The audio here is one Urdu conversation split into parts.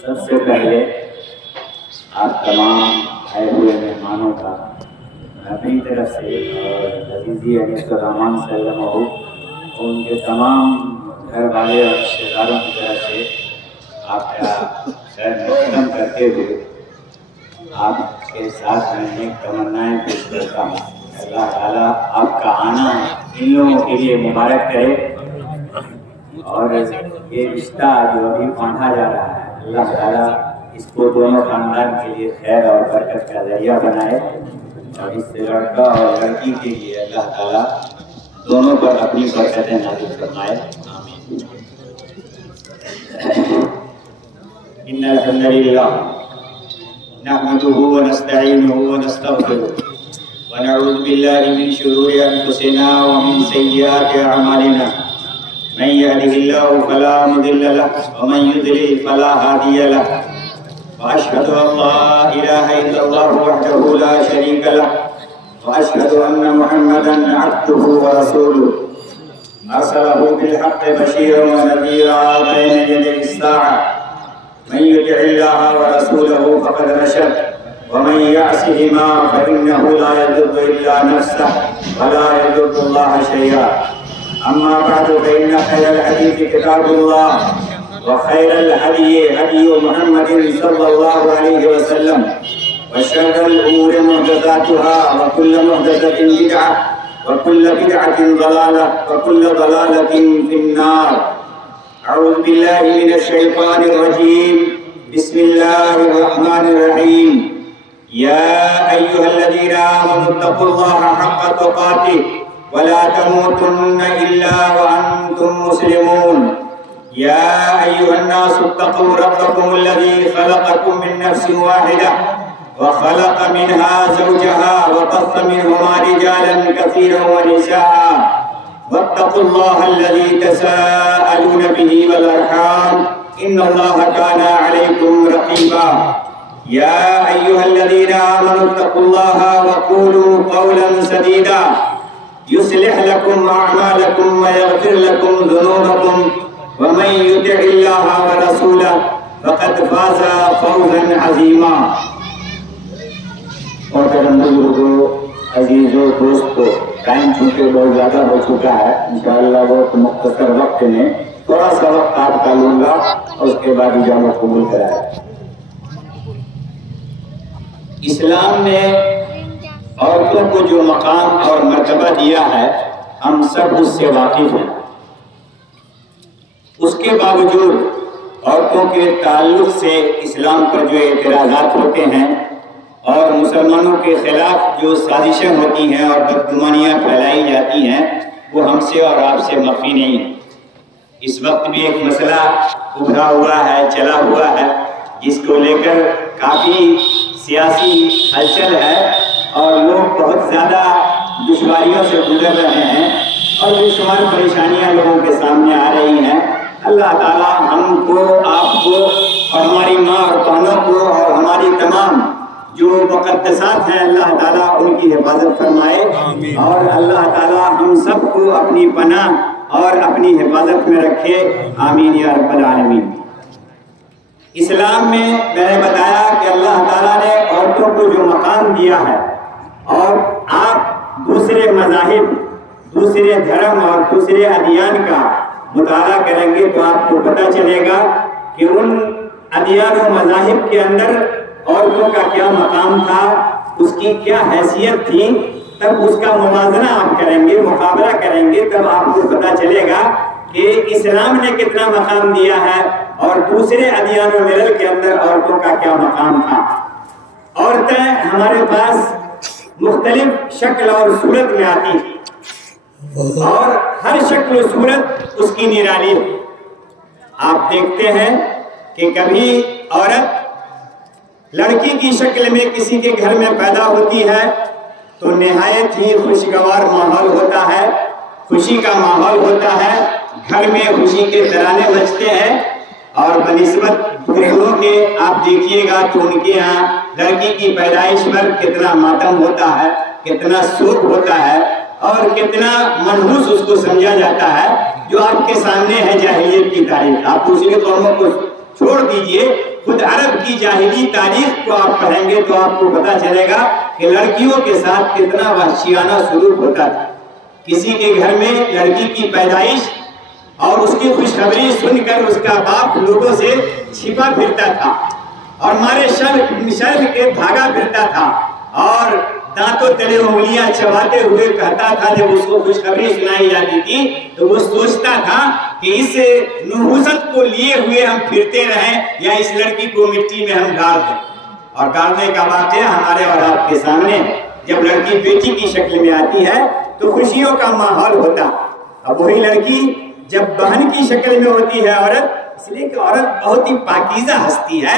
سب سے پہلے آپ تمام آئے ہوئے مہمانوں کا اپنی طرف سے اور عزیزی انیس الرحمان صلی اللہ علیہ وسلم اور ان کے تمام گھر والے اور رشتے داروں کی طرف سے آپ کا خیر مقدم کرتے ہوئے آپ کے ساتھ میں نیک تمنائیں پیش کرتا ہوں۔ اللہ تعالیٰ آپ کا آنا ان لوگوں کے لیے مبارک کرے اور یہ رشتہ جو ابھی باندھا جا رہا ہے اللہ تعالیٰ اس کو دونوں خاندان کے لیے خیر اور برکت کا ذریعہ بنائے اور اس سے لڑکا اور لڑکی کے لیے اللہ تعالیٰ دونوں پر اپنی برکتیں نازل فرمائے، آمین۔ ان الحمد للہ نحمده ونستعینه ونستغفره ونعوذ بالله من شرور انفسنا ومن سیئات اعمالنا من يهده الله فلا مضل له ومن يضلل فلا هادي له واشهد ان لا اله الا الله وحده لا شريك له واشهد ان محمدا عبده ورسوله ارسله بالحق بشيرا ونذيرا بين يدي الساعه من يطع الله ورسوله فقد رشد ومن يعصهما فانه لا يضر الا نفسه ولا يضر الله شيئا أما بعد فإن خير الحديث كتاب الله وخير الهدي هدي محمد صلى الله عليه وسلم وشر الأمور محدثاتها وكل محدثة بدعة وكل بدعة ضلالة وكل ضلالة في النار. أعوذ بالله من الشيطان الرجيم. بسم الله الرحمن الرحيم. يا أيها الذين آمنوا اتقوا الله حق تقاته ولا تموتن إلا وأنتم مسلمون. يا أيها الناس اتقوا ربكم الذي خلقكم من نفس واحدة وخلق منها زوجها وبث منهما رجالا كثيرا ونساء واتقوا الله الذي تساءلون به والأرحام إن الله كان عليكم رقيبا. يا أيها الذين آمنوا اتقوا الله وقولوا قولا سديدا يصلح لكم أعمالكم ويغفر لكم ذنوبكم ومن يطع الله ورسوله فقد فاز فوزا عظيما. محترم بزرگوں، عزیزوں، دوستوں، ٹائم چونکہ بہت زیادہ ہو چکا ہے، انشاءاللہ وہ مختصر وقت میں تھوڑا سا وقت آپ کا لوں گا اور اس کے بعد اجازت قبول کرائے۔ اسلام نے عورتوں کو جو مقام اور مرتبہ دیا ہے ہم سب اس سے واقف ہیں۔ اس کے باوجود عورتوں کے تعلق سے اسلام پر جو اعتراضات ہوتے ہیں اور مسلمانوں کے خلاف جو سازشیں ہوتی ہیں اور بدگمانیاں پھیلائی جاتی ہیں وہ ہم سے اور آپ سے مخفی نہیں ہے۔ اس وقت بھی ایک مسئلہ ابھرا ہوا ہے، چلا ہوا ہے، جس کو لے کر کافی سیاسی ہلچل ہے اور لوگ بہت زیادہ دشواریوں سے گزر رہے ہیں اور بے شمار پریشانیاں لوگوں کے سامنے آ رہی ہیں۔ اللہ تعالیٰ ہم کو، آپ کو اور ہماری ماں اور بہنوں کو اور ہماری تمام جو مقدسات ہیں اللہ تعالیٰ ان کی حفاظت فرمائے اور اللہ تعالیٰ ہم سب کو اپنی پناہ اور اپنی حفاظت میں رکھے، آمین یا رب العالمین۔ اسلام میں نے بتایا کہ اللہ تعالیٰ نے عورتوں کو جو مقام دیا ہے اور آپ دوسرے مذاہب، دوسرے دھرم اور دوسرے ادیان کا مطالعہ کریں گے تو آپ کو پتہ چلے گا کہ ان ادیان و مذاہب کے اندر عورتوں کا کیا مقام تھا، اس کی کیا حیثیت تھی۔ تب اس کا موازنہ آپ کریں گے، مقابلہ کریں گے، تب آپ کو پتہ چلے گا کہ اسلام نے کتنا مقام دیا ہے اور دوسرے ادیان و ملل کے اندر عورتوں کا کیا مقام تھا۔ عورتیں ہمارے پاس مختلف شکل اور صورت میں آتی ہیں اور ہر شکل و صورت اس کی نرالی ہے۔ آپ دیکھتے ہیں کہ کبھی عورت لڑکی کی شکل میں کسی کے گھر میں پیدا ہوتی ہے تو نہایت ہی خوشگوار ماحول ہوتا ہے، خوشی کا ماحول ہوتا ہے، گھر میں خوشی کے ترانے بجتے ہیں اور بنسبت دوسروں کے آپ دیکھیے گا تو ان کے یہاں لڑکی کی پیدائش پر کتنا ماتم ہوتا ہے، کتنا سوگ ہوتا ہے اور کتنا منحوس اس کو سمجھا جاتا ہے، جو آپ کے سامنے ہے جاہلیت کی تاریخ۔ آپ دوسری قوموں کو چھوڑ دیجئے، خود عرب کی جاہلی تاریخ کو آپ پڑھیں گے تو آپ کو پتا چلے گا کہ لڑکیوں کے ساتھ کتنا وحشیانہ سلوک ہوتا تھا۔ کسی کے گھر میں لڑکی کی پیدائش اور اس کی خوشخبری سن کر اس کا باپ لوگوں سے چھپا پھرتا تھا اور مارے شرم کے بھاگا پھرتا تھا اور دانتوں تلے انگلیاں چباتے ہوئے کہتا تھا، جب اس کو خوشخبری سنائی جاتی تھی تو وہ سوچتا تھا کہ اس نحوست کو لیے ہوئے ہم پھرتے رہیں یا اس لڑکی کو مٹی میں ہم گاڑ دیں۔ اور گاڑنے کا واقعہ ہمارے اور آپ کے سامنے، جب لڑکی بیٹی کی شکل میں آتی ہے تو خوشیوں کا ماحول ہوتا، اب وہی لڑکی جب بہن کی شکل میں ہوتی ہے عورت، اس لیے کہ عورت بہت ہی پاکیزہ ہستی ہے،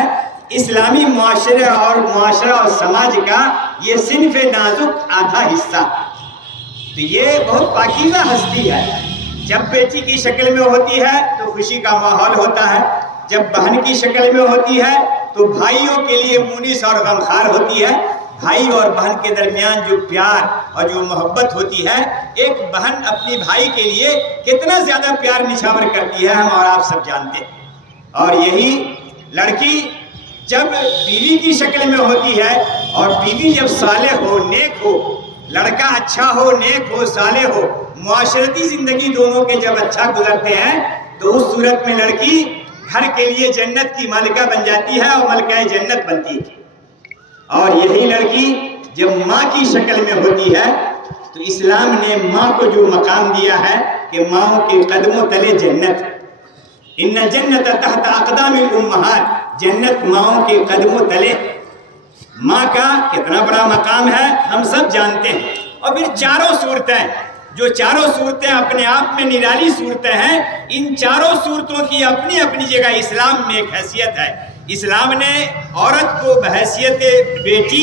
اسلامی معاشرہ اور سماج کا یہ صنف نازک آدھا حصہ، تو یہ بہت پاکیزہ ہستی ہے۔ جب بیٹی کی شکل میں ہوتی ہے تو خوشی کا ماحول ہوتا ہے، جب بہن کی شکل میں ہوتی ہے تو بھائیوں کے لیے مونس اور غمخوار ہوتی ہے۔ بھائی اور بہن کے درمیان جو پیار اور جو محبت ہوتی ہے، ایک بہن اپنی بھائی کے لیے کتنا زیادہ پیار نچھاور کرتی ہے، ہم اور آپ سب جانتے ہیں۔ اور یہی لڑکی جب بیوی کی شکل میں ہوتی ہے اور بیوی جب صالح ہو، نیک ہو، لڑکا اچھا ہو، نیک ہو، صالح ہو، معاشرتی زندگی دونوں کے جب اچھا گزرتے ہیں تو اس صورت میں لڑکی گھر کے لیے جنت کی ملکہ بن جاتی ہے اور ملکہ جنت بنتی ہے۔ اور یہی لڑکی جب ماں کی شکل میں ہوتی ہے تو اسلام نے ماں کو جو مقام دیا ہے کہ ماں کے قدموں تلے جنت، ان جنت تحت اقدام الامہات، جنت ماں کے قدموں تلے۔ ماں کا کتنا بڑا مقام ہے ہم سب جانتے ہیں۔ اور پھر چاروں صورتیں، جو چاروں صورتیں اپنے آپ میں نرالی صورتیں ہیں، ان چاروں صورتوں کی اپنی اپنی جگہ اسلام میں ایک حیثیت ہے۔ اسلام نے عورت کو بحیثیت بیٹی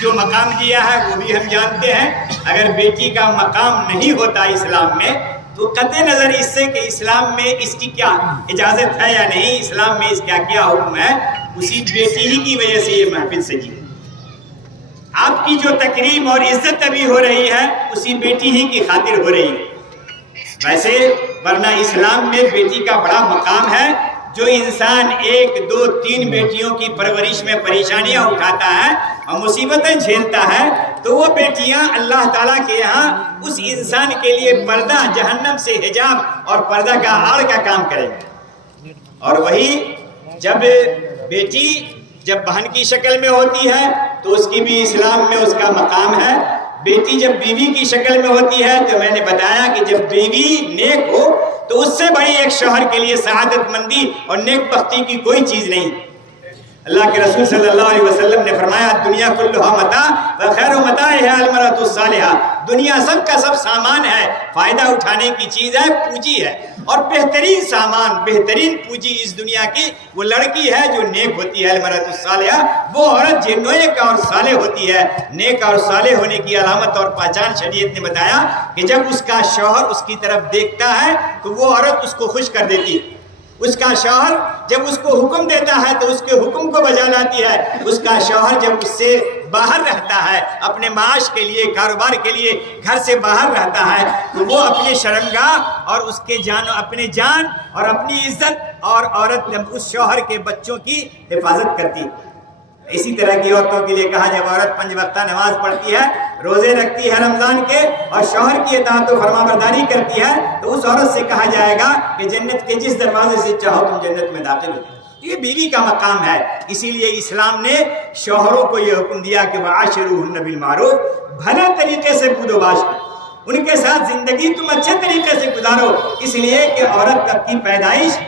جو مقام دیا ہے وہ بھی ہم جانتے ہیں۔ اگر بیٹی کا مقام نہیں ہوتا اسلام میں تو قطع نظر اس سے کہ اسلام میں اس کی کیا اجازت ہے یا نہیں، اسلام میں اس کا کیا حکم ہے، اسی بیٹی ہی کی وجہ سے یہ محفل سجی۔ آپ کی جو تکریم اور عزت ابھی ہو رہی ہے اسی بیٹی ہی کی خاطر ہو رہی ہے۔ ویسے ورنہ اسلام میں بیٹی کا بڑا مقام ہے۔ جو انسان 1، 2، 3 بیٹیوں کی پرورش میں پریشانیاں اٹھاتا ہے اور مصیبتیں جھیلتا ہے تو وہ بیٹیاں اللہ تعالیٰ کے یہاں اس انسان کے لیے پردہ، جہنم سے حجاب اور پردہ کا آڑ کا کام کریں گے۔ اور وہی جب بیٹی جب بہن کی شکل میں ہوتی ہے تو اس کی بھی اسلام میں اس کا مقام ہے۔ بیٹی جب بیوی کی شکل میں ہوتی ہے تو میں نے بتایا کہ جب بیوی نیک ہو تو اس سے بڑی ایک شوہر کے لیے سعادت مندی اور نیک بختی کی کوئی چیز نہیں۔ اللہ کے رسول صلی اللہ علیہ وسلم نے فرمایا دنیا کلھا متاع وخیر متاعها المرأة الصالحة، دنیا سب کا سب سامان ہے، فائدہ اٹھانے کی چیز ہے، پونجی ہے، اور بہترین سامان، بہترین پونجی اس دنیا کی وہ لڑکی ہے جو نیک ہوتی ہے، المرأة الصالحة، وہ عورت جو نیک اور صالح ہوتی ہے۔ نیک اور صالح ہونے کی علامت اور پہچان شریعت نے بتایا کہ جب اس کا شوہر اس کی طرف دیکھتا ہے تو وہ عورت اس کو خوش کر دیتی ہے۔ اس کا شوہر جب اس کو حکم دیتا ہے تو اس کے حکم کو بجا لاتی ہے۔ اس کا شوہر جب اس سے باہر رہتا ہے، اپنے معاش کے لیے، کاروبار کے لیے گھر سے باہر رہتا ہے تو وہ اپنے شرمگاہ اور اس کے اپنے جان اور اپنی عزت اور عورت اس شوہر کے بچوں کی حفاظت کرتی ہے۔ اسی طرح کی عورتوں کے لیے کہا جب عورت 5 وقتہ نماز پڑھتی ہے، روزے رکھتی ہے رمضان کے اور شوہر کی اطاعت و فرمانبرداری کرتی ہے تو اس عورت سے کہا جائے گا کہ جنت کے جس دروازے سے چاہو تم جنت میں داخل ہو۔ یہ بیوی کا مقام ہے۔ اسی لیے اسلام نے شوہروں کو یہ حکم دیا کہ وعاشروہن بالمعروف، بھلے طریقے سے بود و باش کرو، ان کے ساتھ زندگی تم اچھے طریقے سے گزارو، اس لیے کہ عورت کی پیدائش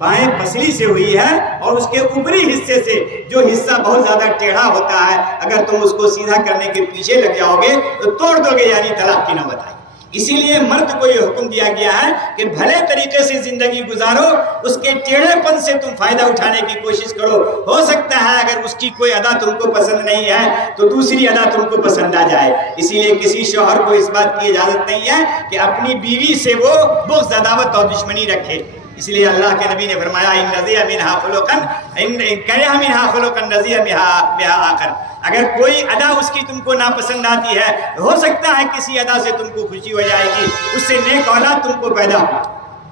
بائیں پسلی سے ہوئی ہے اور اس کے اوپری حصے سے جو حصہ بہت زیادہ ٹیڑھا ہوتا ہے، اگر تم اس کو سیدھا کرنے کے پیچھے لگ جاؤ گے تو توڑ دو گے، یعنی طلاق کی نوبت آئے۔ اسی لیے مرد کو یہ حکم دیا گیا ہے کہ بھلے طریقے سے زندگی گزارو، اس کے ٹیڑھے پن سے تم فائدہ اٹھانے کی کوشش کرو۔ ہو سکتا ہے اگر اس کی کوئی ادا تم کو پسند نہیں ہے تو دوسری ادا تم کو پسند آ جائے۔ اسی لیے کسی شوہر کو اس بات کی اجازت نہیں ہے کہ اپنی بیوی سے وہ بغض، عداوت اور دشمنی رکھے۔ اس لیے اللہ کے نبی نے فرمایا ان رضی منها خلقا ان کرہ منها خلقا رضی بها آخر، اگر کوئی ادا اس کی تم کو ناپسند آتی ہے، ہو سکتا ہے کسی ادا سے تم کو خوشی ہو جائے گی، اس سے نیک اولاد تم کو پیدا ہو۔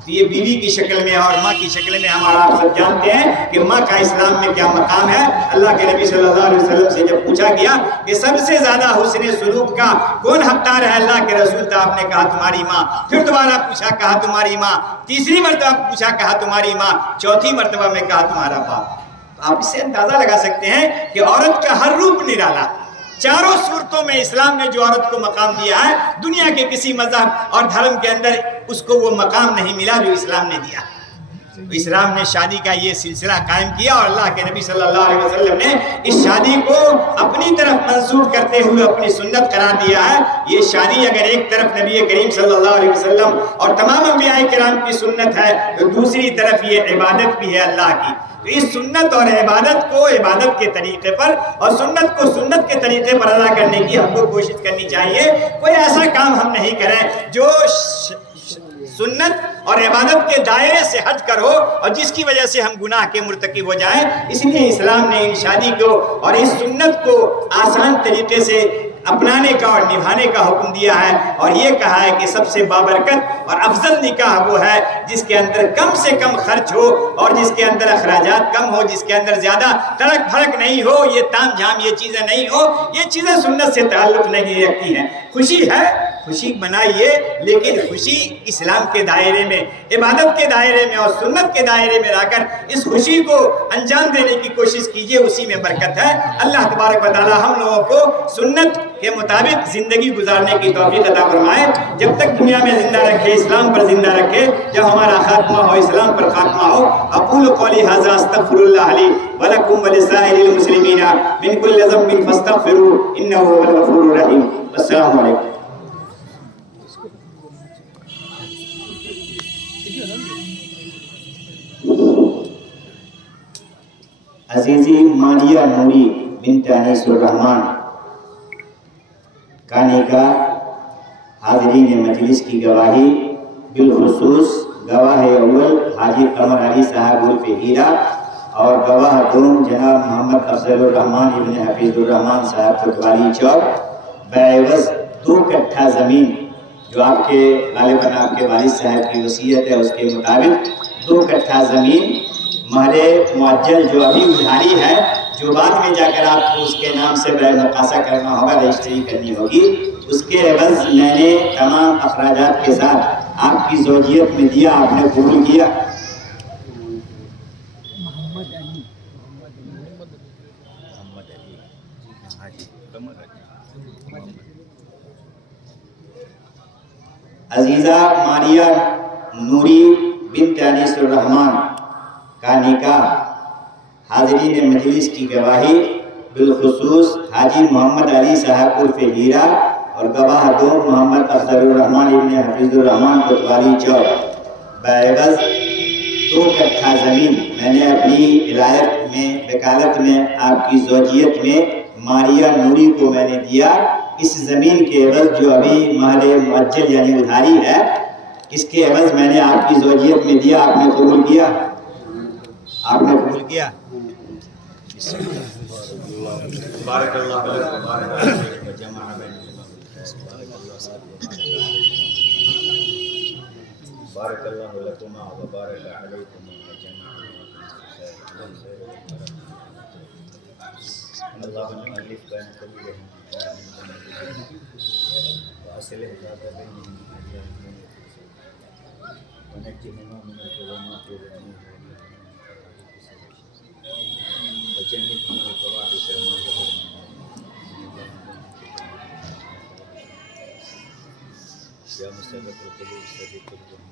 تو یہ بیوی کی شکل میں اور ماں کی شکل میں ہمارا آپ سب جانتے ہیں کہ ماں کا اسلام میں کیا مقام ہے۔ اللہ کے نبی صلی اللہ علیہ وسلم سے جب پوچھا گیا کہ سب سے زیادہ حسن سلوک کا کون حقدار ہے اللہ کے رسول، تو آپ نے کہا تمہاری ماں، پھر دوبارہ پوچھا کہا تمہاری ماں، تیسری مرتبہ پوچھا کہا تمہاری ماں، چوتھی مرتبہ میں کہا تمہارا باپ۔ آپ اس سے اندازہ لگا سکتے ہیں کہ عورت کا ہر روپ نرالا، چاروں صورتوں میں اسلام نے جو عورت کو مقام دیا ہے، دنیا کے کسی مذہب اور دھرم کے اندر اس کو وہ مقام نہیں ملا جو اسلام نے دیا۔ اسلام نے شادی کا یہ سلسلہ قائم کیا اور اللہ کے نبی صلی اللہ علیہ وسلم نے اس شادی کو اپنی طرف منسوب کرتے ہوئے اپنی سنت قرار دیا ہے۔ یہ شادی اگر ایک طرف نبی کریم صلی اللہ علیہ وسلم اور تمام انبیاء کرام کی سنت ہے، تو دوسری طرف یہ عبادت بھی ہے اللہ کی۔ تو اس سنت اور عبادت کو عبادت کے طریقے پر اور سنت کو سنت کے طریقے پر ادا کرنے کی ہم کو کوشش کرنی چاہیے۔ کوئی ایسا کام ہم نہیں کریں جو سنت اور عبادت کے دائرے سے ہٹ کر ہو اور جس کی وجہ سے ہم گناہ کے مرتکب ہو جائیں۔ اس لیے اسلام نے ان شادی کو اور اس سنت کو آسان طریقے سے اپنانے کا اور نبھانے کا حکم دیا ہے، اور یہ کہا ہے کہ سب سے بابرکت اور افضل نکاح وہ ہے جس کے اندر کم سے کم خرچ ہو اور جس کے اندر اخراجات کم ہو، جس کے اندر زیادہ تڑک بھڑک نہیں ہو، یہ تام جھام یہ چیزیں نہیں ہو۔ یہ چیزیں سنت سے تعلق نہیں رکھتی ہیں۔ خوشی ہے، خوشی منائیے، لیکن خوشی اسلام کے دائرے میں، عبادت کے دائرے میں اور سنت کے دائرے میں رہ کر اس خوشی کو انجام دینے کی کوشش کیجئے، اسی میں برکت ہے۔ اللہ تبارک و تعالی ہم لوگوں کو سنت کے مطابق زندگی گزارنے کی توفیق عطا فرمائے۔ جب تک دنیا میں زندہ رکھے، اسلام پر زندہ رکھے، جب ہمارا خاتمہ ہو اسلام پر خاتمہ ہو۔ اقول قولی ھذا استغفر اللہ لی ولکم ولسائر المسلمین من کل ذنب فاستغفروہ انہ هو الغفور الرحیم۔ السلام علیکم۔ عزیزی ماریہ نوری بنت انیس الرحمان کا نکاح حاضرین مجلس کی گواہی، بالخصوص گواہ اول حاجی قمر علی صاحب عرف ہیرا اور گواہ دوم جناب محمد افضل الرحمان ابن حفیظ الرحمان صاحب کوتوالی چوک، بعوض 2 کٹھا زمین جو آپ کے غالباً آپ کے والد صاحب کی وصیت ہے، اس کے مطابق 2 کٹھا زمین مہر معجل جو ابھی ادھاری ہے، جو بعد میں جا کر آپ کو اس کے نام سے بے مقاصہ کرنا ہوگا، رجسٹری کرنی ہوگی، اس کے عوض میں نے تمام اخراجات کے ساتھ آپ کی زوجیت میں دیا، آپ نے قبول کیا؟ عزیزہ ماریہ نوری بنت انیس الرحمان کا نکاح حاضرین مجلس کی گواہی، بالخصوص حاجی محمد علی صاحب عرف ہیرا اور گواہ دوم محمد افضل الرحمان ابن حفیظ الرحمان کوتوالی چوک، بعوض 2 کٹھا زمین میں نے اپنی ولایت میں، وکالت میں، آپ کی زوجیت میں ماریہ نوری کو میں نے دیا۔ اس زمین کے عوض جو ابھی مہر معجل یعنی ادھاری ہے، اس کے عوض میں نے آپ کی زوجیت میں دیا، آپ نے قبول کیا؟ آپ نے قبول کیا؟ بارک اللہ لکم وجمع بینکما بارک اللہ لکما وبارک علیکم وجمع اللہم الف بین قلوبہم واصلح ذات بینہم ونجہما من الظلمات الى النور وجنبهم الفواحش ما ظهر منها يا مسبب القلوب ثبت قلوبهم